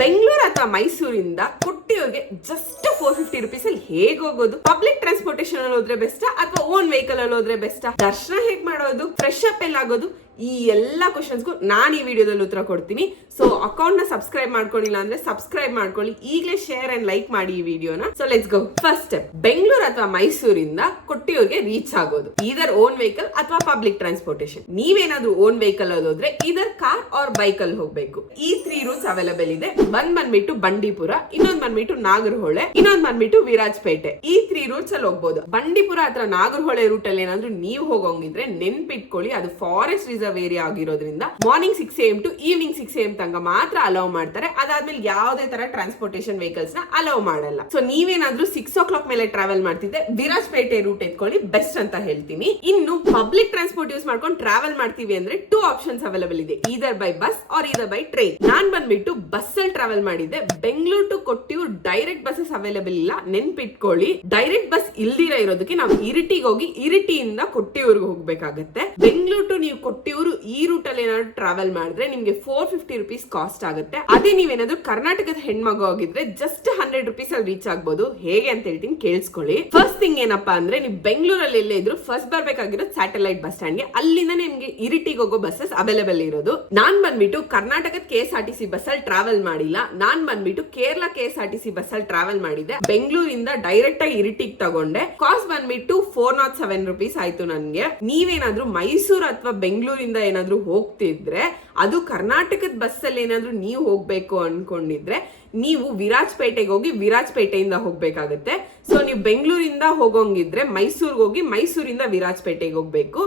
ಬೆಂಗಳೂರು ಅಥವಾ ಮೈಸೂರಿಂದ ಕೊಟ್ಟಿಯೂರ್ಗೆ just 450 rupees ಅಲ್ಲಿ ಹೇಗೆ ಹೋಗೋದು? ಪಬ್ಲಿಕ್ ಟ್ರಾನ್ಸ್ಪೋರ್ಟೇಷನ್ ಅಲ್ಲಿ ಹೋದ್ರೆ ಬೆಸ್ಟ್ ಅಥವಾ ಓನ್ ವೆಹಿಕಲ್ ಅಲ್ಲಿ ಹೋದ್ರೆ ಬೆಸ್ಟ್? ದರ್ಶನ ಹೇಗ್ ಮಾಡೋದು? ಫ್ರೆಶ್ ಅಪ್ ಎಲ್ಲ ಆಗೋದು? ಈ ಎಲ್ಲಾ ಕ್ವಶನ್ಸ್ಗೂ ನಾನು ಈ ವಿಡಿಯೋದಲ್ಲಿ ಉತ್ತರ ಕೊಡ್ತೀನಿ. ಸೊ ಅಕೌಂಟ್ ನ ಸಬ್ಸ್ಕ್ರೈಬ್ ಮಾಡ್ಕೊಂಡಿಲ್ಲ ಅಂದ್ರೆ ಸಬ್ಸ್ಕ್ರೈಬ್ ಮಾಡ್ಕೊಳ್ಳಿ, ಈಗಲೇ ಶೇರ್ ಅಂಡ್ ಲೈಕ್ ಮಾಡಿ ಈ ವಿಡಿಯೋನ. So let's go. First step, Bengaluru ಅಥವಾ ಮೈಸೂರಿಂದ ಕೊಟ್ಟಿಯೂರ್ಗೆ ರೀಚ್ ಆಗೋದು ಇದರ್ ಓನ್ ವೆಹಿಕಲ್ ಅಥವಾ ಪಬ್ಲಿಕ್ ಟ್ರಾನ್ಸ್ಪೋರ್ಟೇಷನ್. ನೀವೇನಾದ್ರೂ ಓನ್ ವೆಹಿಕಲ್ ಹೋದ್ರೆ ಇದರ್ ಕಾರ್ ಆರ್ ಬೈಕ್ ಅಲ್ಲಿ ಹೋಗ್ಬೇಕು. ಈ 3 ರೂಟ್ಸ್ ಅವೈಲೇಬಲ್ ಇದೆ. ಒಂದ್ ಬಂದ್ಬಿಟ್ಟು ಬಂಡೀಪುರ, ಇನ್ನೊಂದ್ ಬಂದ್ಬಿಟ್ಟು ನಾಗರಹೊಳೆ, ಇನ್ನೊಂದ್ ಬಂದ್ಬಿಟ್ಟು ವಿರಾಜಪೇಟೆ. ಈ 3 ರೂಟ್ಸ್ ಅಲ್ಲಿ ಹೋಗ್ಬೋದು. ಬಂಡೀಪುರ ಅಥವಾ ನಾಗರಹೊಳೆ ರೂಟ್ ಅಲ್ಲಿ ಏನಾದ್ರೂ ನೀವು ಹೋಗೋಂಗಿದ್ರೆ ನೆನ್ಪಿಟ್ಕೊಳ್ಳಿ, ಅದು ಫಾರೆಸ್ಟ್ ಏರಿಯಾ ಆಗಿರೋದ್ರಿಂದ morning 6 AM to evening 6 AM ತನಕ ಮಾತ್ರ ಅಲೌ ಮಾಡ್ತಾರೆ. ಅದಾದ್ಮೇಲೆ ಯಾವುದೇ ತರ ಟ್ರಾನ್ಸ್ಪೋರ್ಟೇಷನ್ ವೆಹಿಕಲ್ಸ್ ನ ಅಲೌ ಮಾಡಲ್ಲ. ಸೊ ನೀವೇನಾದ್ರೂ 6 o'clock ಮೇಲೆ ಟ್ರಾವೆಲ್ ಮಾಡ್ತಿದ್ದೆ ವಿರಾಜಪೇಟೆ ರೂಟ್ ಎತ್ಕೊಳ್ಳಿ, ಬೆಸ್ಟ್ ಅಂತ ಹೇಳ್ತೀನಿ. ಇನ್ನು ಪಬ್ಲಿಕ್ ಟ್ರಾನ್ಸ್ಪೋರ್ಟ್ ಯೂಸ್ ಮಾಡ್ಕೊಂಡು ಟ್ರಾವೆಲ್ ಮಾಡ್ತೀವಿ ಅಂದ್ರೆ 2 ಆಪ್ಷನ್ಸ್ ಅವೈಲೇಬಲ್ ಇದೆ, either by bus or either by train. ನಾನ್ ಬಂದ್ಬಿಟ್ಟು ಬಸ್ ಅಲ್ಲಿ ಟ್ರಾವೆಲ್ ಮಾಡಿದ್ದೆ. Bengaluru to Kottiyoor direct buses available ಇಲ್ಲ, ನೆನ್ಪಿಟ್ಕೊಳ್ಳಿ. ಡೈರೆಕ್ಟ್ ಬಸ್ ಇಲ್ದಿರ ಇರೋದಕ್ಕೆ ನಾವು ಇರಿಟಿಗೆ ಹೋಗಿ ಇರಿಟಿಯಿಂದ ಕೊಟ್ಟಿಯೂರ್ಗೆ ಹೋಗ್ಬೇಕಾಗತ್ತೆ. ಬೆಂಗಳೂರು ಟು ನೀವು ಕೊಟ್ಟಿಯೂರು ಈ ರೂಟ್ ಅಲ್ಲಿ ಏನಾದ್ರು ಟ್ರಾವೆಲ್ ಮಾಡಿದ್ರೆ ನಿಮ್ಗೆ 450 rupees ಕಾಸ್ಟ್ ಆಗುತ್ತೆ. ಅದೇ ನೀವೇನಾದ್ರೂ ಕರ್ನಾಟಕದ ಹೆಣ್ಮಗು ಆಗಿದ್ರೆ ಜಸ್ಟ್ 100 rupees ಅಲ್ಲಿ ರೀಚ್ ಆಗ್ಬೋದು. ಹೇಗೆ ಅಂತ ಹೇಳ್ತೀನಿ, ಕೇಳಿಸ್ಕೊಳ್ಳಿ. ಫಸ್ಟ್ ಥಿಂಗ್ ಏನಪ್ಪಾ ಅಂದ್ರೆ, ನೀವು ಬೆಂಗಳೂರಲ್ಲಿ ಎಲ್ಲೇ ಇದ್ರು ಫಸ್ಟ್ ಬರ್ಬೇಕಾಗಿರೋದು ಸ್ಯಾಟಲೈಟ್ ಬಸ್ ಸ್ಟ್ಯಾಂಡ್ ಗೆ. ಅಲ್ಲಿಂದ ನಿಮ್ಗೆ ಇರಿಟಿಗೆ ಹೋಗೋ ಬಸ್ಸಸ್ ಅವೈಲೇಬಲ್ ಇರೋದು. ನಾನ್ ಬಂದ್ಬಿಟ್ಟು ಕರ್ನಾಟಕದ KSRTC ಬಸ್ ಅಲ್ಲಿ ಟ್ರಾವೆಲ್ ಮಾಡಿಲ್ಲ. ನಾನ್ ಬಂದ್ಬಿಟ್ಟು ಕೇರಳ KSRTC ಬಸ್ ಅಲ್ಲಿ ಟ್ರಾವೆಲ್ ಮಾಡಿದೆ. ಬೆಂಗಳೂರಿಂದ ಡೈರೆಕ್ಟ್ ಆಗಿ ಇರಿಟಿಗೆ ತಗೊಂಡೆ. ಕಾಸ್ಟ್ ಬಂದ್ಬಿಟ್ಟು 407 rupees ಆಯ್ತು ನನ್ಗೆ. ನೀವೇನಾದ್ರೂ ಮೈಸೂರು ಅಥವಾ ಬೆಂಗಳೂರಿಂದ ಏನಾದ್ರೂ ಹೋಗ್ತಿದ್ರೆ, ಅದು ಕರ್ನಾಟಕದ ಬಸ್ ಅಲ್ಲಿ ಏನಾದ್ರೂ ನೀವು ಹೋಗ್ಬೇಕು ಅನ್ಕೊಂಡಿದ್ರೆ ನೀವು ವಿರಾಜಪೇಟೆಗೆ ಹೋಗಿ ವಿರಾಜಪೇಟೆಯಿಂದ ಹೋಗ್ಬೇಕಾಗತ್ತೆ. ಸೊ ನೀವು ಬೆಂಗಳೂರಿಂದ ಹೋಗೋಂಗಿದ್ರೆ ಮೈಸೂರ್ಗೆ ಹೋಗಿ ಮೈಸೂರಿಂದ ವಿರಾಜಪೇಟೆಗೆ ಹೋಗ್ಬೇಕು.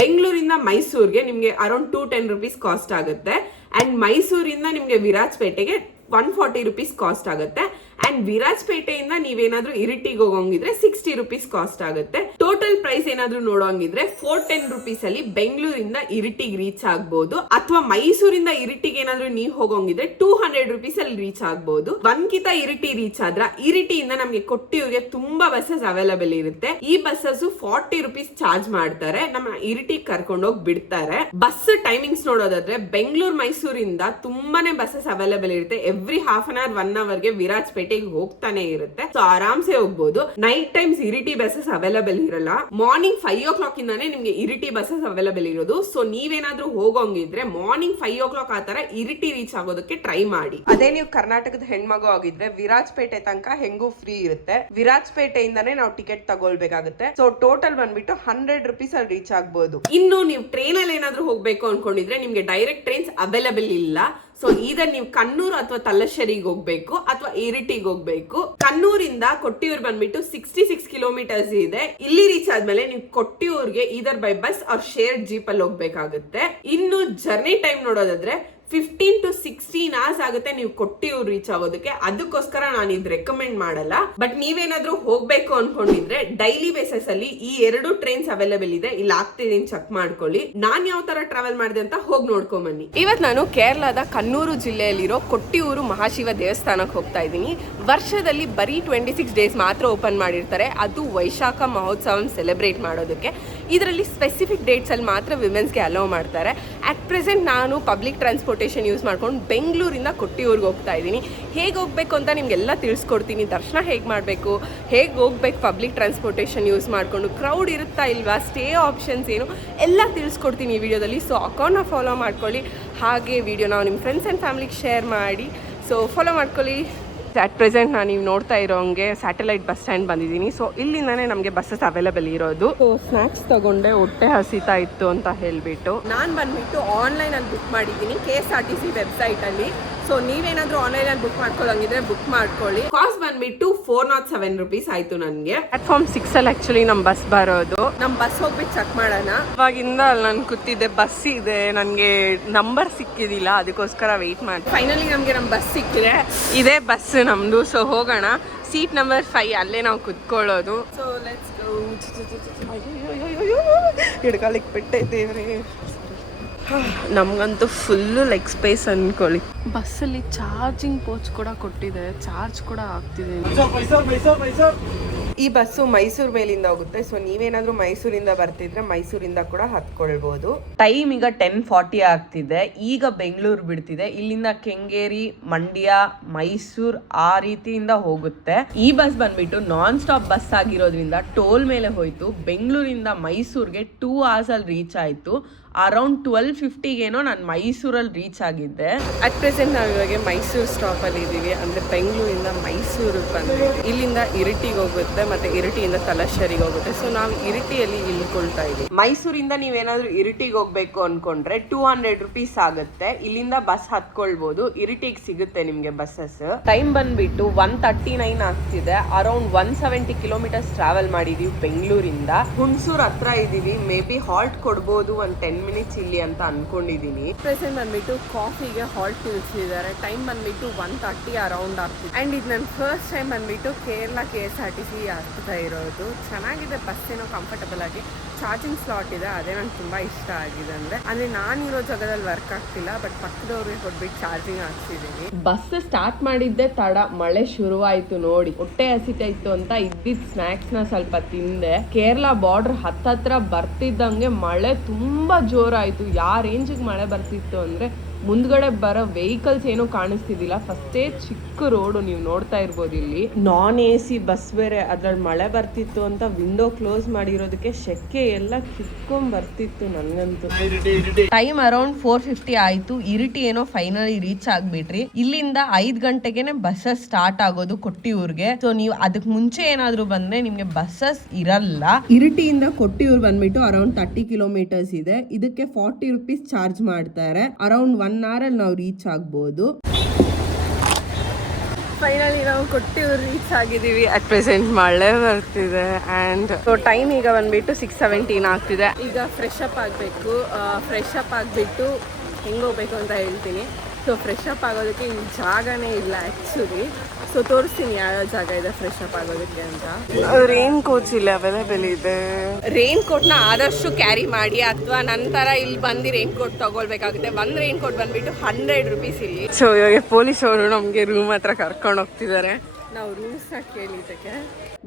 ಬೆಂಗಳೂರಿಂದ ಮೈಸೂರ್ಗೆ ನಿಮ್ಗೆ ಅರೌಂಡ್ 210 rupees ಕಾಸ್ಟ್ ಆಗುತ್ತೆ. ಅಂಡ್ ಮೈಸೂರಿಂದ ನಿಮ್ಗೆ ವಿರಾಜಪೇಟೆಗೆ 140 rupees ಕಾಸ್ಟ್ ಆಗುತ್ತೆ. ಅಂಡ್ ವಿರಾಜಪೇಟೆಯಿಂದ ನೀವೇನಾದ್ರೂ ಇರಿಟಿಗೆ ಹೋಗೋಂಗಿದ್ರೆ 60 rupees ಕಾಸ್ಟ್ ಆಗುತ್ತೆ. ಟೋಟಲ್ ಪ್ರೈಸ್ ಏನಾದ್ರೂ ನೋಡೋಂಗಿದ್ರೆ 410 rupees ಅಲ್ಲಿ ಬೆಂಗಳೂರಿಂದ ಇರಿಟಿಗೆ ರೀಚ್ ಆಗ್ಬಹುದು. ಅಥವಾ ಮೈಸೂರಿಂದ ಇರಿಟಿಗೆ ಏನಾದ್ರೂ ನೀವು ಹೋಗೋಂಗಿದ್ರೆ 200 rupees ಅಲ್ಲಿ ರೀಚ್ ಆಗ್ಬಹುದು. ಒಂದ್ಕಿತ ಇರಿಟಿ ರೀಚ್ ಆದ್ರ ಇರಿಟಿಯಿಂದ ನಮ್ಗೆ ಕೊಟ್ಟಿಯೂರ್ಗೆ ತುಂಬಾ ಬಸ್ಸಸ್ ಅವೈಲೇಬಲ್ ಇರುತ್ತೆ. ಈ ಬಸ್ಸಸ್ 40 rupees ಚಾರ್ಜ್ ಮಾಡ್ತಾರೆ, ನಮ್ಮ ಇರಿಟಿಗೆ ಕರ್ಕೊಂಡು ಹೋಗಿ ಬಿಡ್ತಾರೆ. ಬಸ್ ಟೈಮಿಂಗ್ಸ್ ನೋಡೋದಾದ್ರೆ ಬೆಂಗಳೂರು ಮೈಸೂರಿಂದ ತುಂಬಾನೇ ಬಸ್ಸಸ್ ಅವೈಲೇಬಲ್ ಇರುತ್ತೆ. Every half an hour 1 hour ಗೆ ವಿರಾಜಪೇಟೆಗೆ ಹೋಗ್ತಾನೆ ಇರುತ್ತೆ. ಸೊ ಆರಾಮ್ಸೆ ಹೋಗ್ಬೋದು. Night times Iritty busses available ಇರಲ್ಲ. ಮಾರ್ನಿಂಗ್ 5 o'clock ಇಂದಾನೆ ನಿಮ್ಗೆ ಇರಿಟಿ ಬಸ್ಸಸ್ ಅವೈಲೇಬಲ್ ಇರೋದು. ಸೊ ನೀವೇನಾದ್ರೂ ಹೋಗೋಂಗಿದ್ರೆ ಮಾರ್ನಿಂಗ್ 5 o'clock ಆ ತರ ಇರಿಟಿ ರೀಚ್ ಆಗೋದಕ್ಕೆ ಟ್ರೈ ಮಾಡಿ. ಅದೇ ನೀವು ಕರ್ನಾಟಕದ ಹೆಣ್ಮಗು ಆಗಿದ್ರೆ ವಿರಾಜಪೇಟೆ ತನಕ ಹೆಂಗೂ ಫ್ರೀ ಇರುತ್ತೆ. ವಿರಾಜಪೇಟೆಯಿಂದಾನೇ ನಾವು ಟಿಕೆಟ್ ತಗೊಳ್ಬೇಕಾಗುತ್ತೆ. ಸೊ ಟೋಟಲ್ ಬಂದ್ಬಿಟ್ಟು 100 rupees ಅಲ್ಲಿ ರೀಚ್ ಆಗ್ಬಹುದು. ಇನ್ನು ನೀವು ಟ್ರೈನ್ ಅಲ್ಲಿ ಏನಾದ್ರೂ ಹೋಗ್ಬೇಕು ಅನ್ಕೊಂಡಿದ್ರೆ ನಿಮ್ಗೆ ಡೈರೆಕ್ಟ್ ಟ್ರೈನ್ಸ್ ಅವೈಲೇಬಲ್ ಇಲ್ಲ. ಸೊ ಇದರ್ ನೀವು ಕಣ್ಣೂರು ಅಥವಾ ತಲಶೇರಿಗೆ ಹೋಗ್ಬೇಕು ಅಥವಾ ಇರಿಟಿಗೆ ಹೋಗ್ಬೇಕು. ಕಣ್ಣೂರಿಂದ ಕೊಟ್ಟಿಯೂರ್ ಬಂದ್ಬಿಟ್ಟು 66 kilometers ಇದೆ. ಇಲ್ಲಿ ರೀಚ್ ಆದ್ಮೇಲೆ ನೀವು ಕೊಟ್ಟಿಯೂರ್ಗೆ ಇದರ್ by bus or shared jeep ಅಲ್ಲಿ ಹೋಗ್ಬೇಕಾಗುತ್ತೆ. ಇನ್ನು ಜರ್ನಿ ಟೈಮ್ ನೋಡೋದಾದ್ರೆ 15 to 16 hours ಆಗುತ್ತೆ ನೀವು ಕೊಟ್ಟಿಯೂರ್ ರೀಚ್ ಆಗೋದಕ್ಕೆ. ಅದಕ್ಕೋಸ್ಕರ ನಾನು ಇದು ರೆಕಮೆಂಡ್ ಮಾಡಲ್ಲ. ಬಟ್ ನೀವೇನಾದ್ರೂ ಹೋಗ್ಬೇಕು ಅನ್ಕೊಂಡಿದ್ರೆ ಡೈಲಿ ಬೇಸಿಸ್ ಅಲ್ಲಿ ಈ 2 ಟ್ರೈನ್ಸ್ ಅವೈಲೇಬಲ್ ಇದೆ. ಇಲ್ಲಿ ಆಗ್ತಿದ್ದೀನಿ, ಚೆಕ್ ಮಾಡ್ಕೊಳ್ಳಿ. ನಾನ್ ಯಾವ ತರ ಟ್ರಾವೆಲ್ ಮಾಡಿದೆ ಅಂತ ಹೋಗಿ ನೋಡ್ಕೊಂಡ್ ಬನ್ನಿ. ಇವತ್ತು ನಾನು ಕೇರಳದ ಕಣ್ಣೂರು ಜಿಲ್ಲೆಯಲ್ಲಿರೋ ಕೊಟ್ಟಿಯೂರು ಮಹಾಶಿವ ದೇವಸ್ಥಾನಕ್ಕೆ ಹೋಗ್ತಾ ಇದ್ದೀನಿ. ವರ್ಷದಲ್ಲಿ ಬರೀ 26 days ಮಾತ್ರ ಓಪನ್ ಮಾಡಿರ್ತಾರೆ, ಅದು ವೈಶಾಖ ಮಹೋತ್ಸವ ಸೆಲೆಬ್ರೇಟ್ ಮಾಡೋದಕ್ಕೆ. ಇದರಲ್ಲಿ ಸ್ಪೆಸಿಫಿಕ್ ಡೇಟ್ಸ್ ಅಲ್ಲಿ ಮಾತ್ರ ವಿಮೆನ್ಸ್ಗೆ ಅಲೋ ಮಾಡ್ತಾರೆ. ಅಟ್ ಪ್ರೆಸೆಂಟ್ ನಾನು ಪಬ್ಲಿಕ್ ಟ್ರಾನ್ಸ್ಪೋರ್ಟೇಷನ್ ಯೂಸ್ ಮಾಡ್ಕೊಂಡು ಬೆಂಗಳೂರಿಂದ ಕೊಟ್ಟಿಯೂರ್ಗೆ ಹೋಗ್ತಾ ಇದ್ದೀನಿ. ಹೇಗೆ ಹೋಗ್ಬೇಕು ಅಂತ ನಿಮಗೆಲ್ಲ ತಿಳಿಸ್ಕೊಡ್ತೀನಿ. ದರ್ಶನ ಹೇಗೆ ಮಾಡಬೇಕು, ಹೇಗೆ ಹೋಗ್ಬೇಕು ಪಬ್ಲಿಕ್ ಟ್ರಾನ್ಸ್ಪೋರ್ಟೇಷನ್ ಯೂಸ್ ಮಾಡಿಕೊಂಡು, ಕ್ರೌಡ್ ಇರುತ್ತಾ ಇಲ್ವಾ, ಸ್ಟೇ ಆಪ್ಷನ್ಸ್ ಏನು ಎಲ್ಲ ತಿಳಿಸ್ಕೊಡ್ತೀನಿ ಈ ವಿಡಿಯೋದಲ್ಲಿ. ಸೊ ಅಕೌಂಟ್ನ ಫಾಲೋ ಮಾಡ್ಕೊಳ್ಳಿ. ಹಾಗೆ ವಿಡಿಯೋನ ನಿಮ್ಮ ಫ್ರೆಂಡ್ಸ್ ಆ್ಯಂಡ್ ಫ್ಯಾಮಿಲಿಗೆ ಶೇರ್ ಮಾಡಿ. ಸೊ ಫಾಲೋ ಮಾಡ್ಕೊಳ್ಳಿ. ಅಟ್ ಪ್ರೆಸೆಂಟ್ ನಾನು ನೀವು ನೋಡ್ತಾ ಇರೋಂಗೆ ಸ್ಯಾಟಲೈಟ್ ಬಸ್ ಸ್ಟ್ಯಾಂಡ್ ಬಂದಿದ್ದೀನಿ. ಸೊ ಇಲ್ಲಿಂದಾನೇ ನಮಗೆ ಬಸ್ಸಸ್ ಅವೈಲೇಬಲ್ ಇರೋದು. ಸೊ ಸ್ನ್ಯಾಕ್ಸ್ ತಗೊಂಡೆ, ಹೊಟ್ಟೆ ಹಸಿತಾ ಇತ್ತು ಅಂತ ಹೇಳ್ಬಿಟ್ಟು ನಾನು ಬಂದ್ಬಿಟ್ಟು ಆನ್ಲೈನಲ್ಲಿ ಬುಕ್ ಮಾಡಿದ್ದೀನಿ KSRTC ವೆಬ್ಸೈಟಲ್ಲಿ. ಸೊ ನೀವೇನಾದ್ರೂ ಆನ್ಲೈನ್ ಅಲ್ಲಿ ಬುಕ್ ಮಾಡ್ಕೊಳ್ಳೋಂಗಿದ್ರೆ ಬುಕ್ ಮಾಡ್ಕೊಳ್ಳಿ. ಕಾಸ್ಟ್ ಬಂದ್ಬಿಟ್ಟು 407 rupees ಆಯ್ತು ನನಗೆ. ಪ್ಲಾಟ್ಫಾರ್ಮ್ 6 ಅಲ್ಲಿ ಆಕ್ಚುಲಿ ನಮ್ ಬಸ್ ಬರೋದು. ನಮ್ ಬಸ್ ಹೋಗ್ಬಿಟ್ಟು ಚೆಕ್ ಮಾಡೋಣ. ಅವಾಗಿಂದ ಅಲ್ಲಿ ನಾನು ಕೂತಿದ್ದೆ, ಬಸ್ ಇದೆ, ನನಗೆ ನಂಬರ್ ಸಿಕ್ಕಿದಿಲ್ಲ, ಅದಕ್ಕೋಸ್ಕರ ವೆಯ್ಟ್ ಮಾಡಿ ಫೈನಲಿ ನಮಗೆ ನಮ್ಮ ಬಸ್ ಸಿಕ್ಕಿದೆ. ಇದೇ ಬಸ್ ನಮ್ದು. ಸೊ ಹೋಗೋಣ. ಸೀಟ್ ನಂಬರ್ 5 ಅಲ್ಲೇ ನಾವು ಕುತ್ಕೊಳ್ಳೋದು. So let's go. ಹಿಡ್ಕೊಳಿಕ್ ಬಿಟ್ಟಿದ್ದೇವ್ರಿ. ನಮಗಂತೂ ಫುಲ್ಲು ಲೆಗ್ ಸ್ಪೇಸ್ ಅನ್ಕೊಳ್ಳಿ. ಬಸ್ಸಲ್ಲಿ ಚಾರ್ಜಿಂಗ್ ಪೋಚ್ ಕೂಡ ಕೊಟ್ಟಿದೆ, ಚಾರ್ಜ್ ಕೂಡ ಆಗ್ತಿದೆ. ಈ ಬಸ್ಸು ಮೈಸೂರು ಮೇಲಿಂದ ಹೋಗುತ್ತೆ. ಸೊ ನೀವೇನಾದ್ರೂ ಮೈಸೂರಿಂದ ಬರ್ತಿದ್ರೆ ಮೈಸೂರಿಂದ ಕೂಡ ಹತ್ಕೊಳ್ಬಹುದು. ಟೈಮ್ ಈಗ 10:40 ಆಗ್ತಿದೆ. ಈಗ ಬೆಂಗಳೂರು ಬಿಡ್ತಿದೆ. ಇಲ್ಲಿಂದ ಕೆಂಗೇರಿ, ಮಂಡ್ಯ, ಮೈಸೂರು ಆ ರೀತಿಯಿಂದ ಹೋಗುತ್ತೆ. ಈ ಬಸ್ ಬಂದ್ಬಿಟ್ಟು ನಾನ್ ಸ್ಟಾಪ್ ಬಸ್ ಆಗಿರೋದ್ರಿಂದ ಟೋಲ್ ಮೇಲೆ ಹೋಯ್ತು. ಬೆಂಗಳೂರಿಂದ ಮೈಸೂರ್ಗೆ 2 hours ಅಲ್ಲಿ ರೀಚ್ ಆಯ್ತು. ಅರೌಂಡ್ 12:50 ನಾನು ಮೈಸೂರಲ್ಲಿ ರೀಚ್ ಆಗಿದ್ದೆ. ಅಟ್ ಪ್ರೆಸೆಂಟ್ ನಾವು ಇವಾಗ ಮೈಸೂರು ಸ್ಟಾಪ್ ಅಲ್ಲಿ ಇದೀವಿ. ಅಂದ್ರೆ ಬೆಂಗಳೂರಿಂದ ಮೈಸೂರಿಗೆ ಬಂದ್ವಿ. ಇಲ್ಲಿಂದ ಇರಿಟಿಗೆ ಹೋಗುತ್ತೆ, ಮತ್ತೆ ಇರಿಟಿಯಿಂದ ತಲಶ್ಶೇರಿಗೆ ಹೋಗುತ್ತೆ. ಸೊ ನಾವು ಇರಿಟಿಯಲ್ಲಿ ಇಳ್ಕೊಳ್ತಾ ಇದೀವಿ. ಮೈಸೂರಿಂದ ನೀವೇನಾದ್ರೂ ಇರಿಟಿಗೆ ಹೋಗ್ಬೇಕು ಅನ್ಕೊಂಡ್ರೆ 200 rupees ಆಗುತ್ತೆ. ಇಲ್ಲಿಂದ ಬಸ್ ಹತ್ಕೊಳ್ಬಹುದು. ಇರಿಟಿಗೆ ಸಿಗುತ್ತೆ ನಿಮ್ಗೆ ಬಸ್ಸಸ್. ಟೈಮ್ ಬಂದ್ಬಿಟ್ಟು 1:39 ಆಗ್ತಿದೆ. ಅರೌಂಡ್ 170 kilometers ಟ್ರಾವೆಲ್ ಮಾಡಿದೀವಿ ಬೆಂಗಳೂರಿಂದ. ಹುಣಸೂರ್ ಹತ್ರ ಇದೀವಿ. ಮೇ ಬಿ ಹಾಲ್ಟ್ ಕೊಡ್ಬೋದು ಒಂದ್ 10 minutes ಇಲ್ಲಿ ಅಂತ ಅನ್ಕೊಂಡಿದೀನಿ. ಪ್ರೆಸೆಂಟ್ ಬಂದ್ಬಿಟ್ಟು ಕಾಫಿಗೆ ಹಾಲ್ಟ್ ನಿಲ್ಸಿದ್ದಾರೆ. ಟೈಮ್ ಬಂದ್ಬಿಟ್ಟು 1:30 ಅರೌಂಡ್ ಆಗ್ತಿದೆ. ಅಂಡ್ ಇದು ನನ್ನ ಫಸ್ಟ್ ಟೈಮ್ ಬಂದ್ಬಿಟ್ಟು ಕೇರಳ KSRTC ಆಗ್ತಾ ಇರೋದು. ಚೆನ್ನಾಗಿದೆ ಬಸ್, ಏನೋ ಕಂಫರ್ಟಬಲ್ ಆಗಿ ಚಾರ್ಜಿಂಗ್ ಸ್ಲಾಟ್ ಇದೆ. ಅದೇ ನಂಗೆ ತುಂಬಾ ಇಷ್ಟ ಆಗಿದೆ. ಅಂದ್ರೆ ನಾನಿರೋ ಜಾಗದಲ್ಲಿ ವರ್ಕ್ ಆಗ್ತಿಲ್ಲ, ಬಟ್ ಪಕ್ಕದವ್ರಿಗೆ ಕೊಟ್ಬಿಟ್ಟು ಚಾರ್ಜಿಂಗ್ ಹಾಕ್ಸಿದೀನಿ. ಬಸ್ ಸ್ಟಾರ್ಟ್ ಮಾಡಿದ್ದೆ ತಡ, ಮಳೆ ಶುರುವಾಯ್ತು. ನೋಡಿ ಹೊಟ್ಟೆ ಹಸಿತಾಯ್ತು ಅಂತ ಇದ್ದಿದ್ ಸ್ನಾಕ್ಸ್ ನ ಸ್ವಲ್ಪ ತಿಂದೆ. ಕೇರಳ ಬಾರ್ಡರ್ ಹತ್ತತ್ರ ಬರ್ತಿದ್ದಂಗೆ ಮಳೆ ತುಂಬಾ ಜೋರಾಯ್ತು. ಯಾವ ರೇಂಜಿಗೆ ಮಳೆ ಬರ್ತಿತ್ತು ಅಂದ್ರೆ ಮುಂದ್ಗಡೆ ಬರೋ ವೆಹಿಕಲ್ಸ್ ಏನೂ ಕಾಣಿಸ್ತಿದ್ದಿಲ್ಲ. ಫಸ್ಟೇ ಚಿಕ್ಕ ರೋಡು, ನೀವು ನೋಡ್ತಾ ಇರ್ಬೋದು. ಇಲ್ಲಿ ನಾನ್ AC ಬಸ್ ಬೇರೆ, ಅದ್ರಲ್ಲಿ ಮಳೆ ಬರ್ತಿತ್ತು ಅಂತ ವಿಂಡೋ ಕ್ಲೋಸ್ ಮಾಡಿರೋದಕ್ಕೆ ಶೆಕೆ ಎಲ್ಲ ಕಿತ್ಕೊಂಡ್ ಬರ್ತಿತ್ತು ನನಗಂತೂ. ಟೈಮ್ ಅರೌಂಡ್ 4:50 ಆಯ್ತು. ಇರಿಟಿ ಏನೋ ಫೈನಲಿ ರೀಚ್ ಆಗ್ಬಿಟ್ರಿ. ಇಲ್ಲಿಂದ 5 ಗಂಟೆಗೆನೆ ಬಸ್ಸಸ್ ಸ್ಟಾರ್ಟ್ ಆಗೋದು ಕೊಟ್ಟಿಯೂರ್ಗೆ. ಸೊ ನೀವು ಅದಕ್ಕೆ ಮುಂಚೆ ಏನಾದ್ರು ಬಂದ್ರೆ ನಿಮ್ಗೆ ಬಸ್ಸಸ್ ಇರಲ್ಲ. ಇರಿಟಿಯಿಂದ ಕೊಟ್ಟಿಯೂರ್ ಬಂದ್ಬಿಟ್ಟು ಅರೌಂಡ್ 30 kilometers ಇದೆ. ಇದಕ್ಕೆ 40 rupees ಚಾರ್ಜ್ ಮಾಡ್ತಾರೆ. ಅರೌಂಡ್ 1 hour ಅಲ್ಲಿ ನಾವು ರೀಚ್ ಆಗ್ಬೋದು. ಫೈನಲಿ ನಾವು ಕೊಟ್ಟಿಯೂರು ರೀಚ್ ಆಗಿದ್ದೀವಿ. ಅಟ್ ಪ್ರೆಸೆಂಟ್ ಮಳೆ ಬರ್ತಿದೆ. ಆ್ಯಂಡ್ ಸೊ ಟೈಮ್ ಈಗ ಬಂದ್ಬಿಟ್ಟು 6:17 ಆಗ್ತಿದೆ. ಈಗ ಫ್ರೆಶ್ ಅಪ್ ಆಗಬೇಕು. ಫ್ರೆಶ್ ಅಪ್ ಆಗಿಬಿಟ್ಟು ಹೆಂಗೆ ಹೋಗ್ಬೇಕು ಅಂತ ಹೇಳ್ತೀನಿ. ಸೊ ಫ್ರೆಶ್ ಅಪ್ ಆಗೋದಕ್ಕೆ ಇಲ್ಲಿ ಜಾಗನೇ ಇಲ್ಲ ಆ್ಯಕ್ಚುಲಿ. ಸೊ ತೋರಿಸ್ತೀನಿ ಯಾವ್ಯಾವ ಜಾಗ ಇದೆ ಫ್ರೆಶ್ ಅಪ್ ಆಗೋದಕ್ಕೆ ಅಂತ. ರೈನ್ ಕೋಟ್ಸ್ ಇಲ್ಲಿ ಅವೈಲೇಬಲ್ ಇದೆ. ರೈನ್ ಕೋಟ್ನ ಆದಷ್ಟು ಕ್ಯಾರಿ ಮಾಡಿ, ಅಥವಾ ನಂತರ ಇಲ್ಲಿ ಬಂದು ರೈನ್ ಕೋಟ್ ತಗೊಳ್ಬೇಕಾಗುತ್ತೆ. ಒಂದು ರೈನ್ ಕೋಟ್ ಬಂದ್ಬಿಟ್ಟು 100 rupees ಇಲ್ಲಿ. ಸೊ ಇವಾಗ ಪೊಲೀಸ್ ಅವರು ನಮಗೆ ರೂಮ್ ಹತ್ರ ಕರ್ಕೊಂಡು ಹೋಗ್ತಿದ್ದಾರೆ. ನಾವು ರೂಮ್ಸ್ನ ಕೇಳಿದ್ದಕ್ಕೆ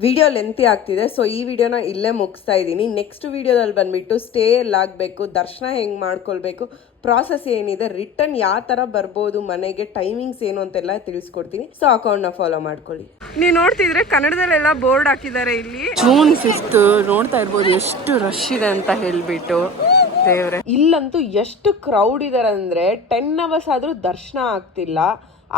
ವಿಡಿಯೋ ಲೆಂತಿ ಆಗ್ತಿದೆ. ಸೊ ಈ ವಿಡಿಯೋನ ಇಲ್ಲೇ ಮುಗಿಸ್ತಾ ಇದ್ದೀನಿ. ನೆಕ್ಸ್ಟ್ ವಿಡಿಯೋದಲ್ಲಿ ಬಂದ್ಬಿಟ್ಟು ಸ್ಟೇ ಎಲ್ಲಾಗಬೇಕು, ದರ್ಶನ ಹೆಂಗೆ ಮಾಡ್ಕೊಳ್ಬೇಕು, ಪ್ರಾಸೆಸ್ ಏನಿದೆ, ರಿಟರ್ನ್ ಯಾವ ಥರ ಬರ್ಬೋದು ಮನೆಗೆ, ಟೈಮಿಂಗ್ಸ್ ಏನು ಅಂತೆಲ್ಲ ತಿಳಿಸ್ಕೊಡ್ತೀನಿ. ಸೊ ಅಕೌಂಟ್ನ ಫಾಲೋ ಮಾಡ್ಕೊಳ್ಳಿ. ನೀವು ನೋಡ್ತಿದ್ರೆ ಕನ್ನಡದಲ್ಲೆಲ್ಲ ಬೋರ್ಡ್ ಹಾಕಿದ್ದಾರೆ. ಇಲ್ಲಿ June 5th ನೋಡ್ತಾ ಇರ್ಬೋದು ಎಷ್ಟು ರಶ್ ಇದೆ ಅಂತ ಹೇಳ್ಬಿಟ್ಟು. ದೇವ್ರೆ, ಇಲ್ಲಂತೂ ಎಷ್ಟು ಕ್ರೌಡ್ ಇದಾರೆ ಅಂದ್ರೆ 10 hours ಆದ್ರೂ ದರ್ಶನ ಆಗ್ತಿಲ್ಲ.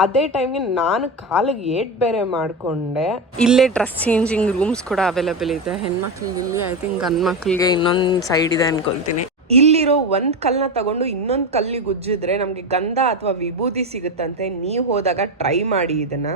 ಅದೇ ಟೈಮ್ಗೆ ನಾನು ಕಾಲಿಗೆ ಏಟ್ ಬೇರೆ ಮಾಡ್ಕೊಂಡೆ. ಇಲ್ಲೇ ಡ್ರೆಸ್ ಚೇಂಜಿಂಗ್ ರೂಮ್ಸ್ ಕೂಡ ಅವೈಲೇಬಲ್ ಇದೆ. ಹೆಣ್ಮಕ್ಳಿಗೆ ಇಲ್ಲಿ, ಐ ಥಿಂಕ್ ಗಂಡ್ ಮಕ್ಳಿಗೆ ಇನ್ನೊಂದು ಸೈಡ್ ಇದೆ ಅನ್ಕೊಳ್ತೀನಿ. ಇಲ್ಲಿರೋ ಒಂದ್ ಕಲ್ಲನ್ನ ತಗೊಂಡು ಇನ್ನೊಂದು ಕಲ್ಲಿಗೆ ಉಜ್ಜಿದ್ರೆ ನಮ್ಗೆ ಗಂಧ ಅಥವಾ ವಿಭೂತಿ ಸಿಗುತ್ತಂತೆ. ನೀವು ಹೋದಾಗ ಟ್ರೈ ಮಾಡಿ ಇದನ್ನ.